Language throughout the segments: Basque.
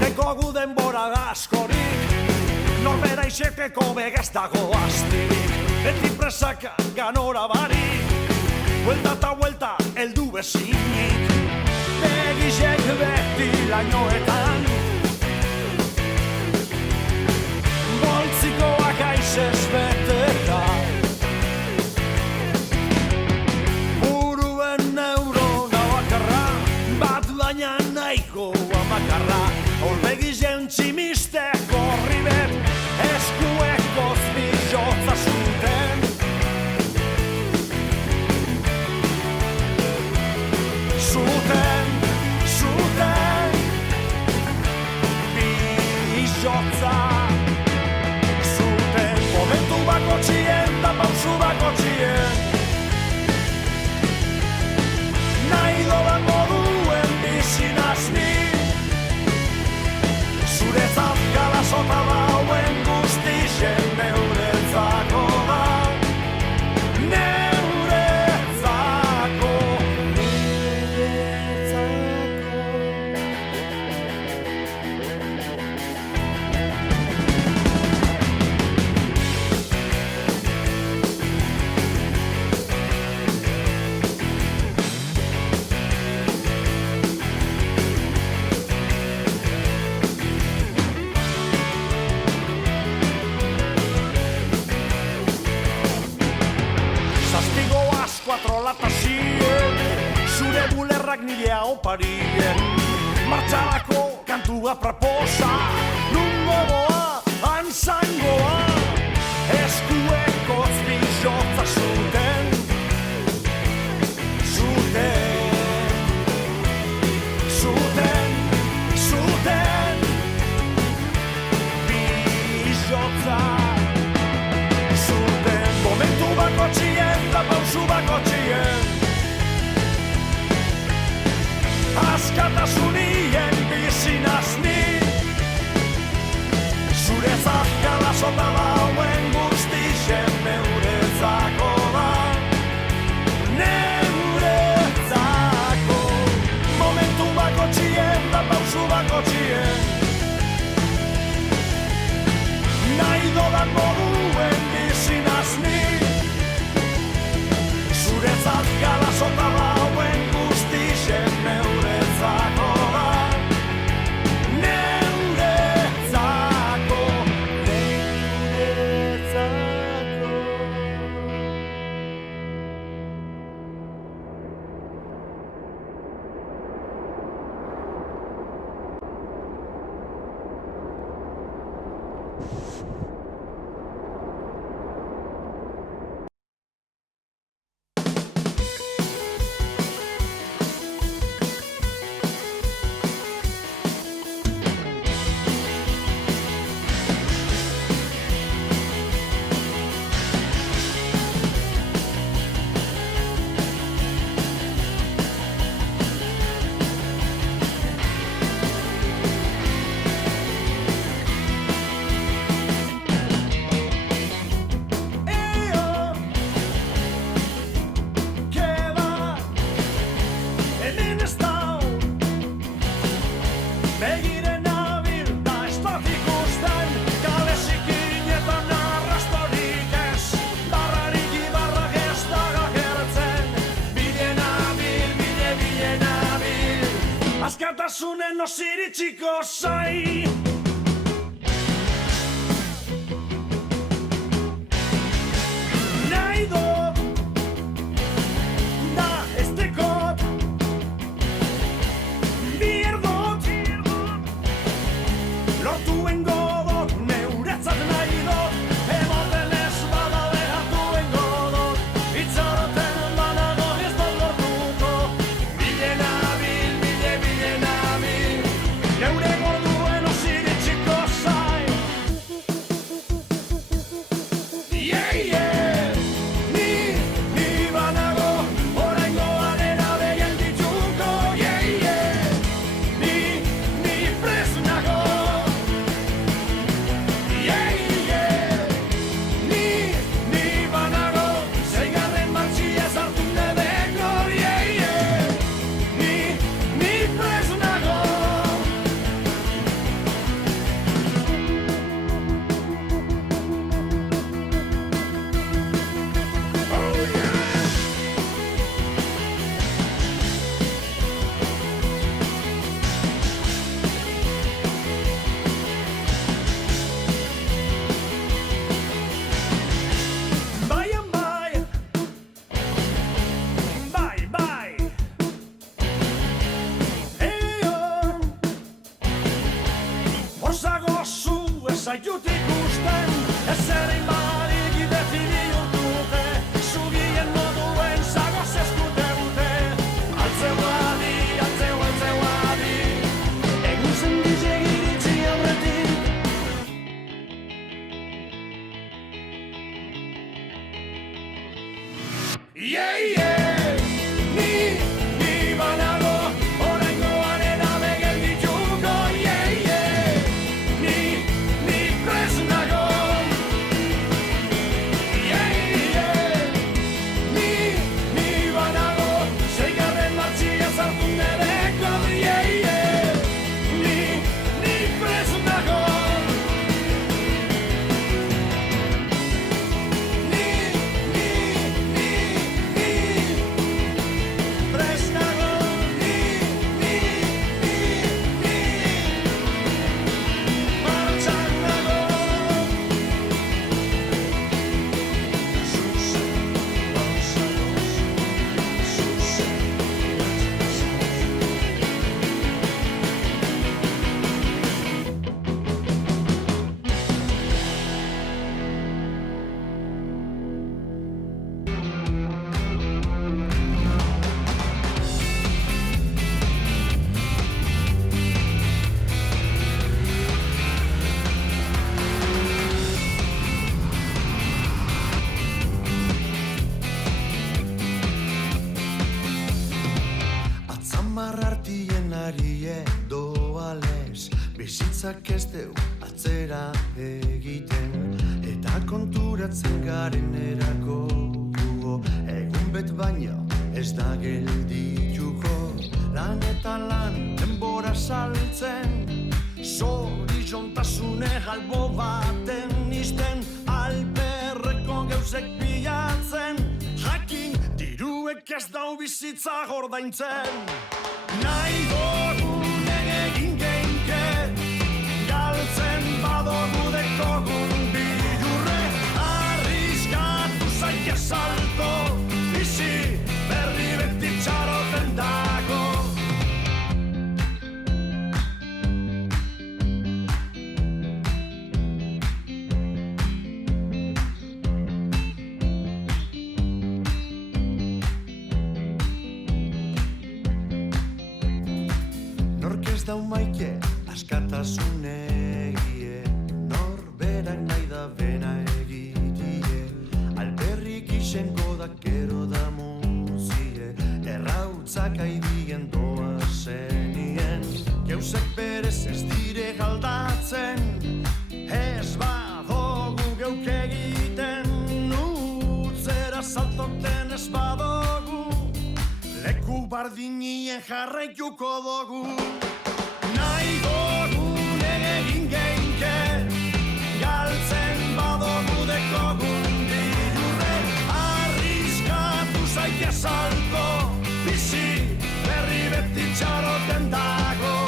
Dekogu denbora askorik, norbera izeteko begeztago astirik. Beti presaka ganora barik, buelta eta buelta eldu bezinik. Begizek beti lainoetan, boltzikoak aizez beteta. Buruen neurona bakarra, bat baina nahiko amakarra. Aurbegizen tximisteko ribet, eskuekoz bizotza zuten. Zuten, bizotza zuten. Momentu bako txien da pausu bako txien, nahi dodan moduen bizinaz ni. Zuretzat galazota dauen guztixen neuretzako da. Zure bulerrak nire oparien, martxarako kantua proposa, nungo goa, anzangoa, eskuekoz bizotza zuten, bizotza zuten. Momentu bako txien da pausu bako txien, askatasunien bizinaz ni. Zuretzat galazota dauen guztixen neuretzako da. Neuretzako. Momentu bako txien da pausu bako txien, nahi dodan moduen bizinaz ni. Zuretzat galazota dauen guztixen neuretzako da. Neuretzako. Askatasunen osiritsiko zai. Nahi dut, da ez dekot, bierdot, lortuen godot, neuretzat nahi dut, emoten ez bada behatuen godot, itxaroten banago ez dut lortuko, bilen abil, neure gorduen osi zaitut ikusten, ezerin baliki defini urtute, zugien moduen zagoz eskute dute, altzeu adi, egun zen dizegi iritzi aurretik. Ni banago, oraingoan edabe geldituko, ni prest nago. Ni banago, seigarren martxia sartu nereko, ni prest nago. Artien ari edoales, bizitzak ez deu atzera egiten, eta konturatzen garen erako dugu, egun bet baino ez da geldituko, lan eta lan denbora saltzen, zorizontasune galbo baten izten, alperreko geuzek pilatzen, jakin diruek ez dau bizitza gordaintzen. Nahi dogunen egin geinke, galtzen badogu dekogun bidurre, arriskatu zaike salto, bizi berri beti txaroten dago. Dau maike, askatasun egie, norberak nahi da bena egitie, alberrik isengo da kero da muzie, errautzak aidien doa zenien, geuzek berez ez dire galdatzen, ez badogu geuk egiten, utzera saltoten ez badogu, leku bardinien jarraituko dugu. Nahi dogunen egin geinke, galtzen badogu dekogun bidurre, arriskatu zaike salto, bizi berri beti txaroten dago.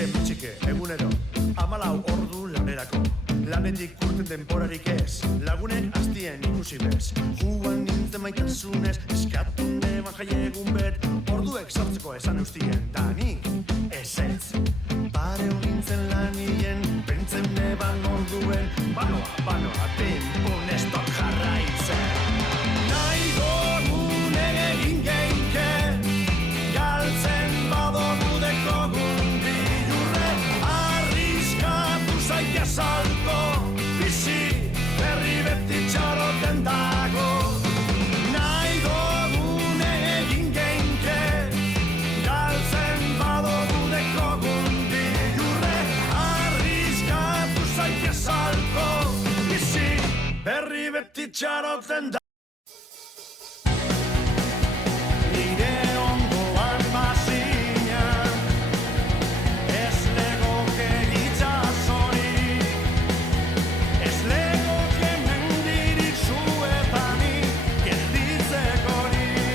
Bitxike, egunero, 14 ordu lanerako. Lanetik urten denborarik ez, lagunek astien ikusi bez. Juan nintzen maitasunez, eskatu neban jaiegun bet, orduek sortzeko esan eustien, da nik ezetz. Pareu nintzen lanien, pentzen neban orduen, banoa, tempun ez dut jarraitzen. Nahi dogunen egin geinke, galtzen badogu dekogun, zaike salto, bizi berri beti txaroten dago. Nahi dogunen egin geinke, galtzen badogu dekogun bidurre, arriskatu zaike salto, bizi berri beti txaroten dago. Hori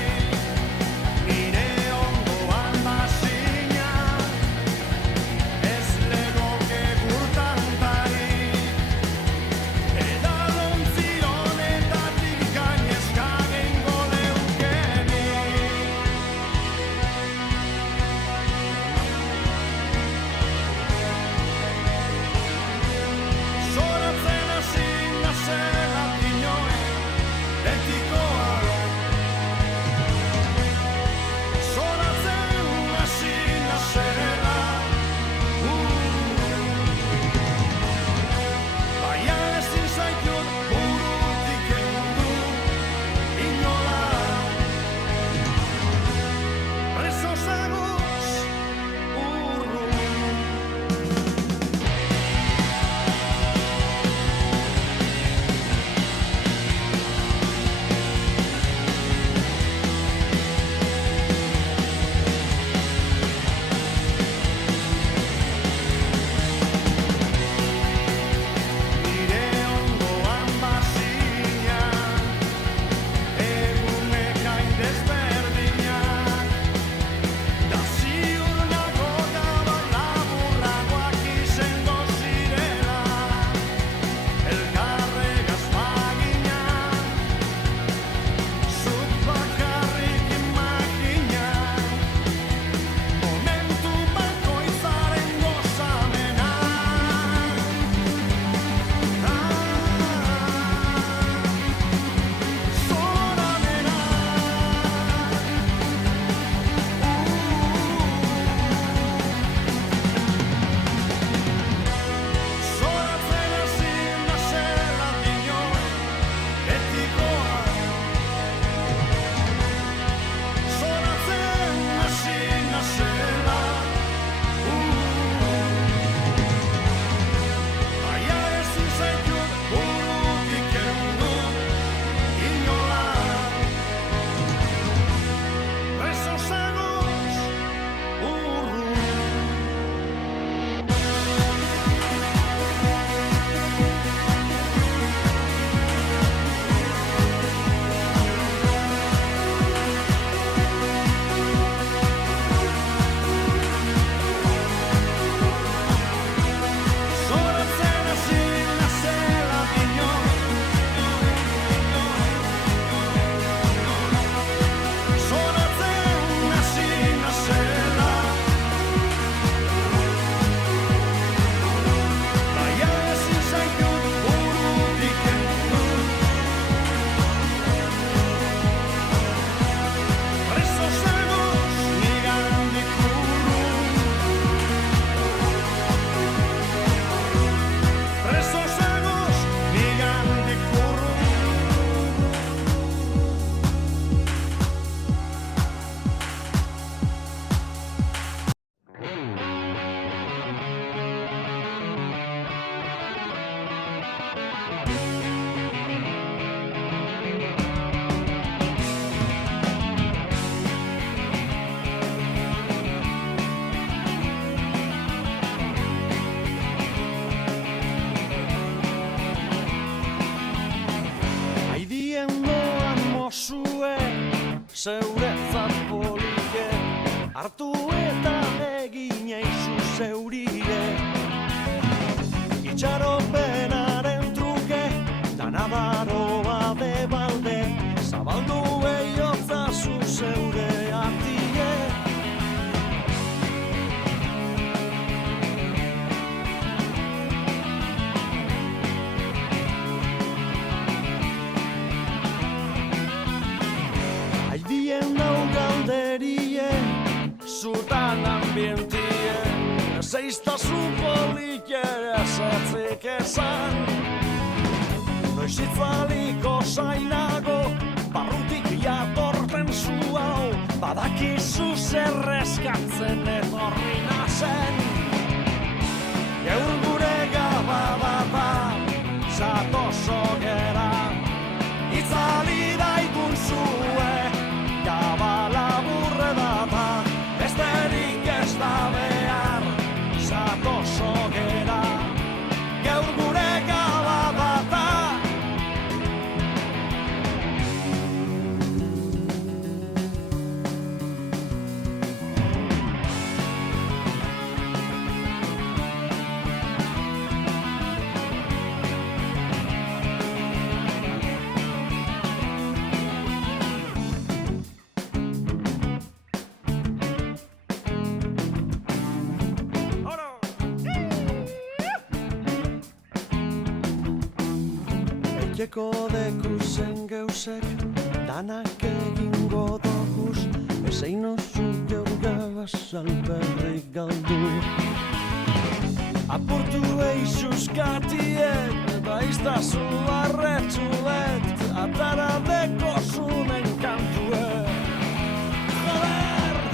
zeuretzat polike, hartu eta egin eizu zeurie. Itxaropenaren truke, danadaroa de balde, zabaldu eiotzazu zeure artie. Aidien dau galderie, zutan ambientie, zeiztazu polike ezetzik esan. Noiz itzaliko zainago, barrutik jatorren zu hau, badakizu zer eskatzen etorri nazen. Gaur gure gabadata, zatozo gera, itzali daigun zue, gabala burre data, besterik ez da behar, zatozo gera, gaur gure gabadata. Etxeko dekusen geusek, danak egingo doguz, ezein oso geugabaz alperrik galdu. Apurtu eizuzkatiek, eta iztazu arretxuet, atara dekozunen kantuek. Joder!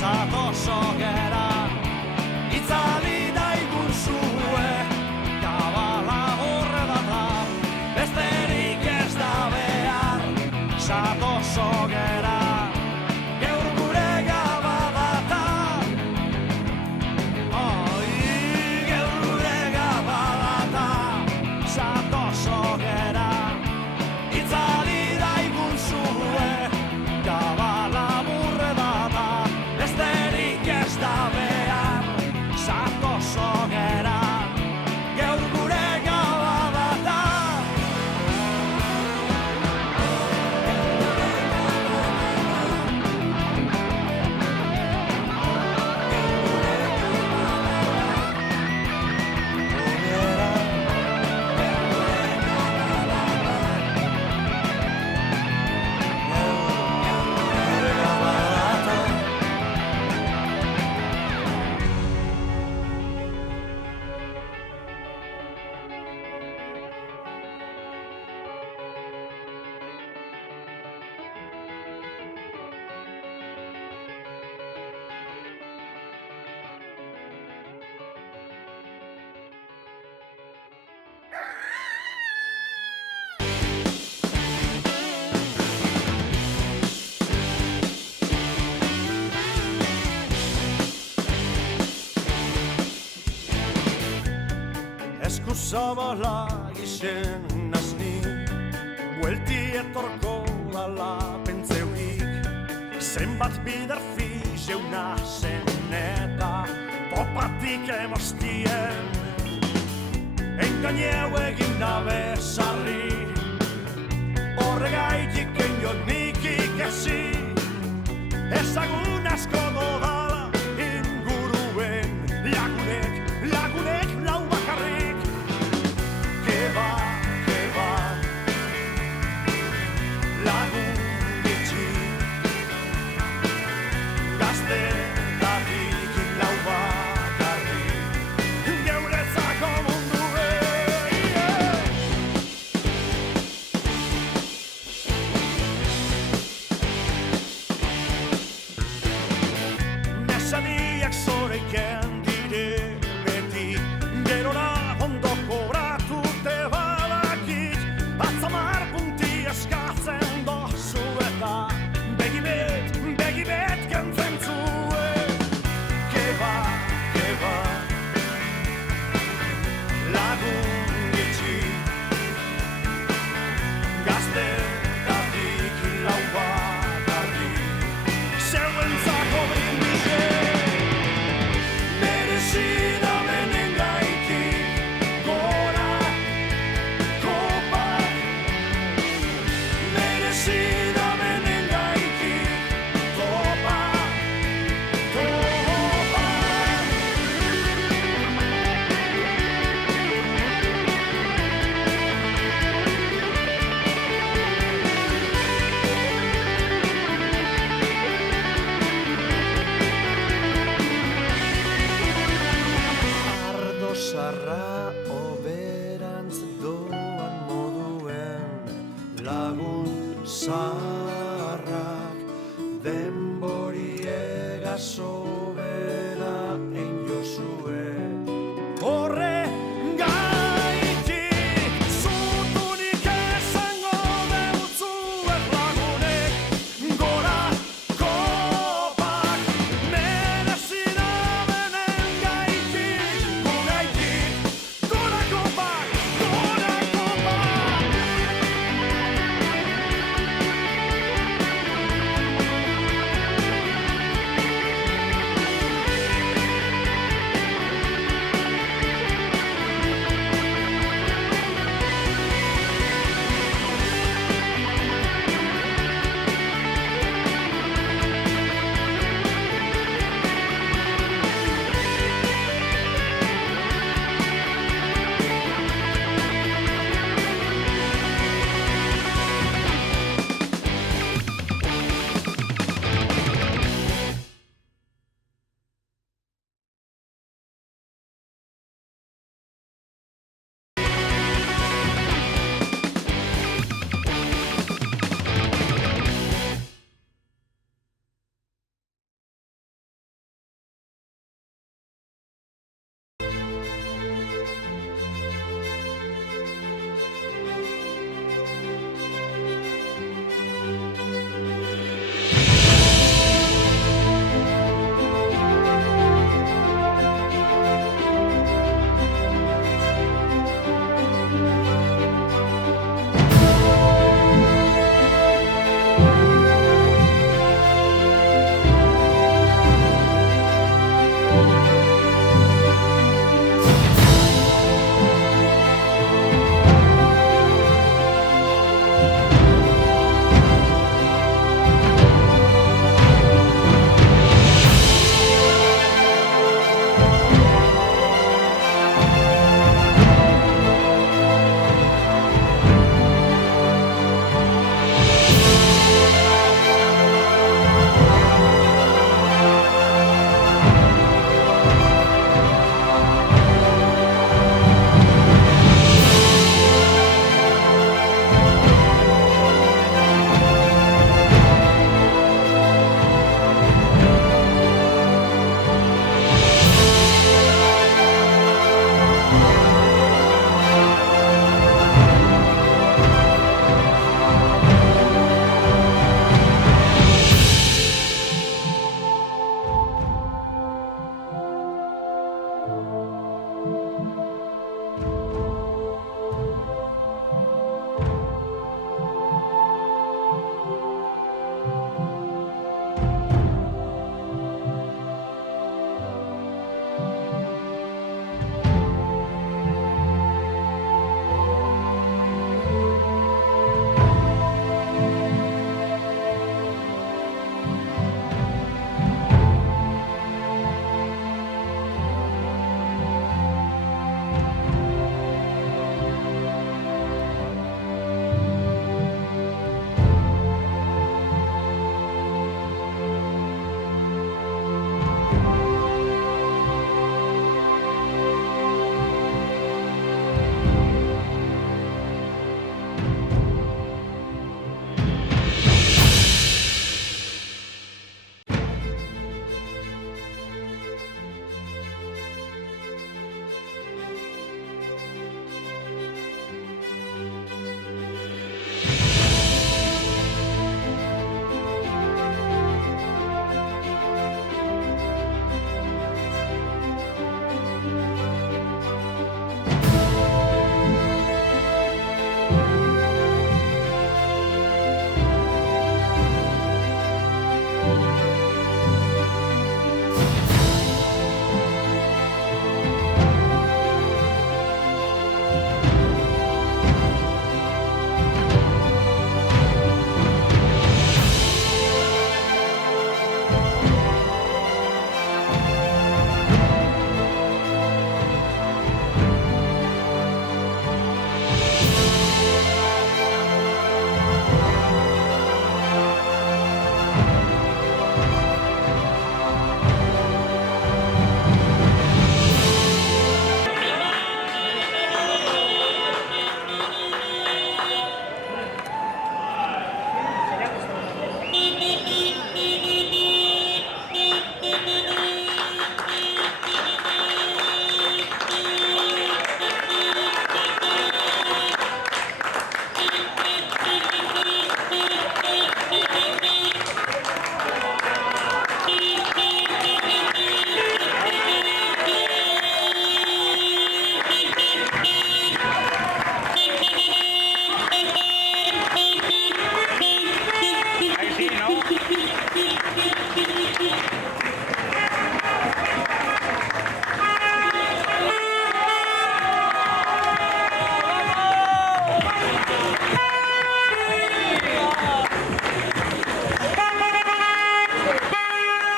Zatozo gera, itzali daigun zue, gabala horre data, besterik ez da behar. Zatozo gera, gaur gure gabadata, gaur gure gabadata. Zatozo gera, itzali daigun zue, gabala burre data, besterik ez da behar, zatozo gera, gaur gure gabadata. Eskuzabala gixen nazni, buelti etorko dala pentzeuik, zenbat bider fizeuna zen eta popatik emostien, engaineu egin dabe sarri, horregaitik enio nik ikesi, ezagun